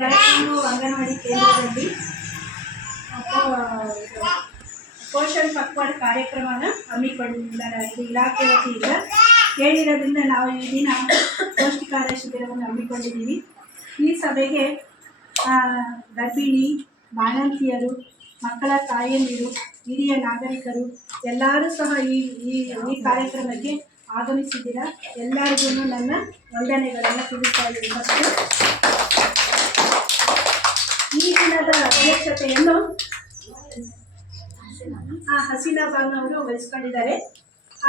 ಬೆಳಗಾವಿ ಅಂಗನವಾಡಿ ಕೇಂದ್ರದಲ್ಲಿ ಪೋಷಣ್ ಪಕ್ವಾಡ್ ಕಾರ್ಯಕ್ರಮನ ಹಮ್ಮಿಕೊಂಡಿದ್ದಾರೆ ಇಲಾಖೆ ವತಿಯಿಂದ ಹೇಳಿರೋದ್ರಿಂದ ನಾವು ಈ ದಿನ ಪೌಷ್ಟಿಕಾರ ಶಿಬಿರವನ್ನು ಹಮ್ಮಿಕೊಂಡಿದ್ದೀವಿ. ಈ ಸಭೆಗೆ ಗರ್ಭಿಣಿ, ಬಾಣಂತಿಯರು, ಮಕ್ಕಳ ತಾಯಂದಿರು, ಹಿರಿಯ ನಾಗರಿಕರು ಎಲ್ಲರೂ ಸಹ ಈ ಈ ಈ ಕಾರ್ಯಕ್ರಮಕ್ಕೆ ಆಗಮಿಸಿದ್ದೀರಾ? ಎಲ್ಲರಿಗೂ ನನ್ನ ವಂದನೆಗಳನ್ನು ತಿಳಿಸ್ತಾ ಇದ್ದೀನಿ. ಮತ್ತು ಈ ದಿನದ ಅಧ್ಯಕ್ಷತೆಯನ್ನು ಆ ಹಸೀನಾ ಬಾನು ಅವರು ವಹಿಸ್ಕೊಂಡಿದ್ದಾರೆ.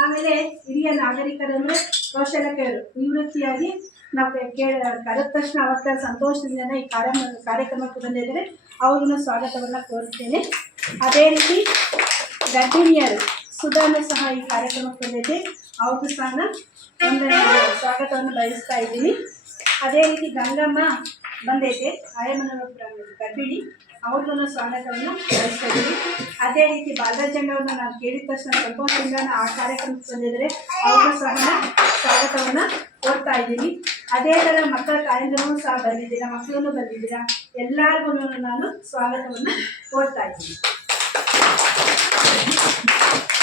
ಆಮೇಲೆ ಹಿರಿಯ ನಾಗರಿಕರಂದ್ರೆ ಕೌಶಲಕರು ನಿವೃತ್ತಿಯಾಗಿ ನಾವು ಕೇಳ ಕರೆದ ತಕ್ಷಣ ಅವತ್ತ ಸಂತೋಷದಿಂದ ಈ ಕಾರ್ಯ, ಕಾರ್ಯಕ್ರಮಕ್ಕೆ ಬಂದಿದ್ದಾರೆ ಅವ್ರಿಗೂ ಸ್ವಾಗತವನ್ನು ಕೋರುತ್ತೇನೆ. ಅದೇ ರೀತಿ ಗರ್ಭಿಣಿಯರು ಸುಧಾನು ಸಹ ಈ ಕಾರ್ಯಕ್ರಮಕ್ಕೆ ಬಂದಿದೆ ಅವ್ರಿಗೂ ಸಹ ಒಂದು ಸ್ವಾಗತವನ್ನು ಬಯಸ್ತಾ ಇದ್ದೀನಿ. ಅದೇ ರೀತಿ ಗಂಗಮ್ಮ ಬಂದೈತೆ. ಆಯಮ್ಮನ ಗರ್ಭಿಣಿ ಅವ್ರಿಗೂ ಸ್ವಾಗತವನ್ನು ಬಯಸ್ತಾ ಅದೇ ರೀತಿ ಬಾಲಚಂಡವನ್ನು ನಾನು ಕೇಳಿದ ತಕ್ಷಣ ಸಂತೋಷದಿಂದ ಆ ಕಾರ್ಯಕ್ರಮಕ್ಕೆ ಬಂದಿದ್ದರೆ ಅವ್ರಿಗೂ ಸಹ ಸ್ವಾಗತವನ್ನು ಕೊಡ್ತಾ ಇದ್ದೀನಿ. ಅದೇ ಥರ ಮಕ್ಕಳ ಕಾರ್ಯಕ್ರಮವೂ ಸಹ ಬಂದಿದ್ದೀರಾ ಮಕ್ಕಳನ್ನು ಬಂದಿದ್ದೀರಾ? ಎಲ್ಲರಿಗೂ ನಾನು ಸ್ವಾಗತವನ್ನು ಕೊಡ್ತಾ ಇದ್ದೀನಿ.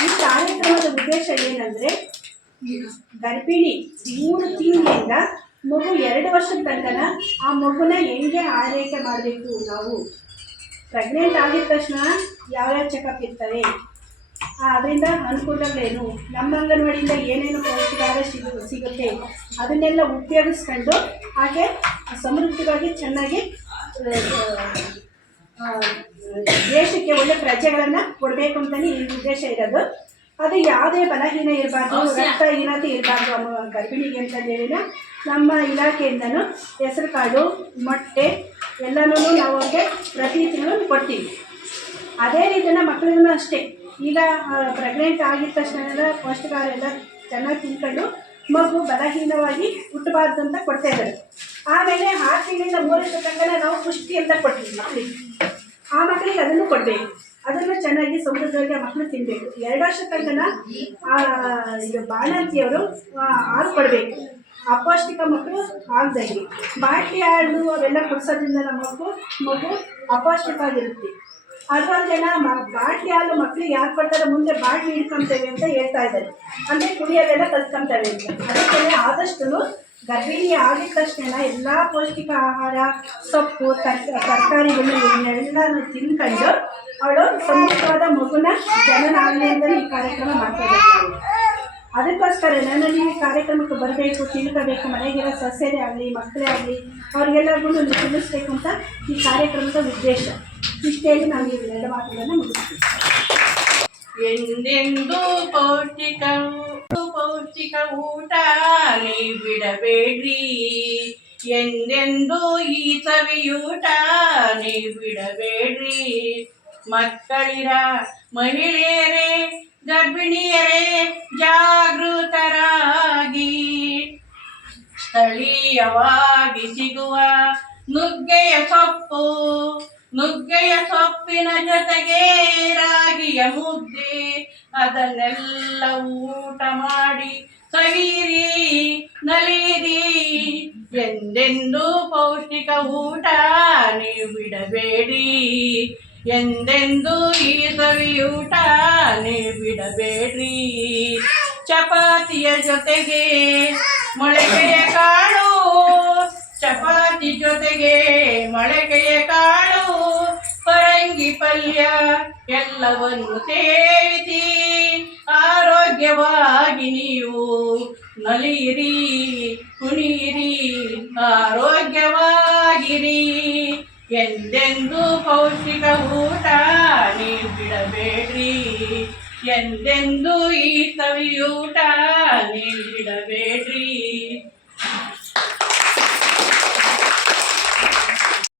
ಈ ಕಾರ್ಯಕ್ರಮದ ಉದ್ದೇಶ ಏನಂದ್ರೆ ಗರ್ಭಿಣಿ ಮೂರು ತಿಂಗಳಿಂದ ಮಗು ಎರಡು ವರ್ಷದ ತನಕ ಆ ಮಗುನ ಹೆಂಗೆ ಆರೈಕೆ ಮಾಡಬೇಕು ನಾವು? ಪ್ರೆಗ್ನೆಂಟ್ ಆಗಿದ ತಕ್ಷಣ ಯಾವ್ಯಾವ ಚೆಕಪ್ ಇರ್ತವೆ? ಅದರಿಂದ ಅನುಕೂಲಗಳೇನು? ನಮ್ಮ ಅಂಗನವಾಡಿಯಿಂದ ಏನೇನು ಪೌಷ್ಟಿಕಾರ ಸಿಗು, ಸಿಗುತ್ತೆ? ಅದನ್ನೆಲ್ಲ ಉಪಯೋಗಿಸ್ಕೊಂಡು ಹಾಗೆ ಸಮೃದ್ಧವಾಗಿ ಚೆನ್ನಾಗಿ ದೇಶಕ್ಕೆ ಒಳ್ಳೆ ಪ್ರಜೆಗಳನ್ನು ಕೊಡಬೇಕು ಅಂತಲೇ ಈ ಉದ್ದೇಶ ಇರೋದು. ಅದು ಯಾವುದೇ ಬಲಹೀನ ಇರಬಾರ್ದು ರಕ್ತಹೀನತೆ ಇರಬಾರ್ದು ಅನ್ನೋ ಗರ್ಭಿಣಿಗೆ ಅಂತ ಹೇಳಿನ ನಮ್ಮ ಇಲಾಖೆಯಿಂದನೂ ಹೆಸರು ಕಾಳು ಮೊಟ್ಟೆ ಎಲ್ಲನೂ ನಾವು ಅವ್ರಿಗೆ ಪ್ರತಿ ತಿಂಗಳು ಕೊಡ್ತೀವಿ. ಅದೇ ರೀತಿಯ ಮಕ್ಕಳನ್ನು ಅಷ್ಟೇ. ಈಗ ಪ್ರೆಗ್ನೆಂಟ್ ಆಗಿದ ತಕ್ಷಣ ಎಲ್ಲ ಪೌಷ್ಟಿಕಾಹಾರ ಎಲ್ಲ ಚೆನ್ನಾಗಿ ತಿನ್ಕೊಂಡು ಮಗು ಬಲಹೀನವಾಗಿ ಹುಟ್ಟಬಾರ್ದು ಅಂತ ಕೊಡ್ತಾ ಇದ್ದಾರೆ. ಆಮೇಲೆ ಆರು ತಿಂಗಳಿಂದ ಮೂರು ವರ್ಷ ತನಕ ನಾವು ಪುಷ್ಟಿ ಅಂತ ಕೊಡ್ತೀವಿ ಮಕ್ಕಳಿಗೆ. ಆ ಮಕ್ಕಳಿಗೆ ಅದನ್ನು ಕೊಡಬೇಕು. ಅದನ್ನು ಚೆನ್ನಾಗಿ ಸಮೃದ್ಧವಾಗಿ ಮಕ್ಕಳು ತಿನ್ನಬೇಕು ಎರಡು ವರ್ಷ ತನಕ ಇದು ಬಾಣಂತಿಯವರು ಹಾಲು ಕೊಡಬೇಕು. ಅಪೌಷ್ಟಿಕ ಮಕ್ಕಳು ಆಗ್ದಂಗೆ ಬಾಟ್ಲಿ ಹಾಲು ಅವೆಲ್ಲ ಕುಡಿಸೋದ್ರಿಂದ ನಮ್ಮ ಮಗು ಮಗು ಅಪೌಷ್ಟಿಕವಾಗಿರುತ್ತೆ. ಜನ ಮ ಬಾಟ್ಲಿ ಹಾಲು ಮಕ್ಕಳು ಯಾಕೆ ಕೊಡ್ತಾರೆ ಮುಂದೆ ಬಾಟ್ಲಿ ಹಿಡ್ಕೊಂತೇವೆ ಅಂತ ಹೇಳ್ತಾ ಇದ್ದಾರೆ. ಅಂದರೆ ಕುಡಿಯೋದೆಲ್ಲ ಕಲ್ತ್ಕೊಂತೇವೆ ಅಂತ. ಅದಕ್ಕೆ ಆದಷ್ಟು ಗರ್ಭಿಣಿ ಆಗಿದ ತಕ್ಷಣ ಎಲ್ಲ ಪೌಷ್ಟಿಕ ಆಹಾರ, ಸೊಪ್ಪು ತರ್ಕ ತರಕಾರಿಗಳು ಇವನ್ನೆಲ್ಲನೂ ತಿನ್ಕೊಂಡು ಅವಳು ಸಮೃದ್ಧವಾದ ಮಗುನ ಜನನ ಆಗಲಿ ಅಂತಲೇ ಈ ಕಾರ್ಯಕ್ರಮ ಮಾಡ್ತಾ. ಅದಕ್ಕೋಸ್ಕರ ನಾನು ಈ ಕಾರ್ಯಕ್ರಮಕ್ಕೆ ಬರಬೇಕು, ತಿಳ್ಕೋಬೇಕು ಮನೆಗೆಲ್ಲ ಸಸ್ಯರೇ ಆಗಲಿ, ಮಕ್ಕಳೇ ಆಗಲಿ ಅವ್ರಿಗೆಲ್ಲರಿಗೂ ತಿಳಿಸ್ಬೇಕು ಅಂತ ಈ ಕಾರ್ಯಕ್ರಮದ ಉದ್ದೇಶ ಇಷ್ಟೇ ನಾನು ಈ ಮಾತುಗಳನ್ನು ಮುಗಿಸ್ತೀನಿ ಎಂದೆಂದು ಪೌಷ್ಟಿಕ ಪೌಷ್ಟಿಕ ಊಟ ನೀ ಬಿಡಬೇಡ್ರಿ. ಎಂದೆಂದೂ ಈ ಸವಿಯೂಟ ನೀ ಬಿಡಬೇಡ್ರಿ. ಮಕ್ಕಳಿರ, ಮಹಿಳೆಯರೇ, ಗರ್ಭಿಣಿಯರೇ, ಜಾಗೃತರಾಗಿ. ಸ್ಥಳೀಯವಾಗಿ ಸಿಗುವ ನುಗ್ಗೆಯ ಸೊಪ್ಪು ನುಗ್ಗೆಯ ಸೊಪ್ಪಿನ ಜೊತೆಗೆ ರಾಗಿಯ ಮುದ್ದೆ ಅದನ್ನೆಲ್ಲ ಊಟ ಮಾಡಿ ಸವಿರಿ, ನಲಿರಿ. ಎಂದೆಂದು ಪೌಷ್ಟಿಕ ಊಟ ನೀವು ಬಿಡಬೇಡಿ. ಎಂದೆಂದೂ ಈ ಸವಿಯೂಟ ನೀವು ಬಿಡಬೇಡ್ರಿ ಚಪಾತಿಯ ಜೊತೆಗೆ ಮೊಳಕೆಯ ಕಾಳು, ಚಪಾತಿ ಜೊತೆಗೆ ಎಲ್ಲವನ್ನು ಸೇವಿಸಿ, ಆರೋಗ್ಯವಾಗಿ ನೀವು ನಲಿಯಿರಿ, ಕುಣಿಯಿರಿ, ಆರೋಗ್ಯವಾಗಿರಿ. ಎಂದೆಂದು ಪೌಷ್ಟಿಕ ಊಟ ನೀವು ಬಿಡಬೇಡ್ರಿ? ಎಂದೆಂದು ಈ ಸವಿಯೂಟ ನೀವು ಬಿಡಬೇಡ್ರಿ?